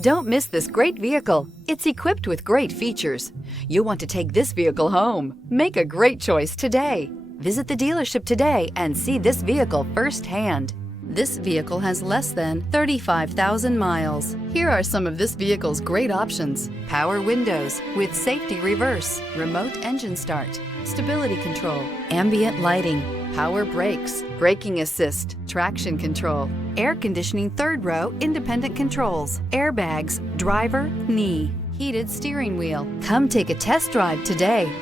Don't miss this great vehicle. It's equipped with great features. You'll want to take this vehicle home. Make a great choice today. Visit the dealership today and see this vehicle firsthand. This vehicle has less than 35,000 miles. Here are some of this vehicle's great options: power windows with safety reverse, remote engine start, stability control, ambient lighting, power brakes, braking assist, traction control, air conditioning third row independent controls, airbags, driver, knee, heated steering wheel. Come take a test drive today.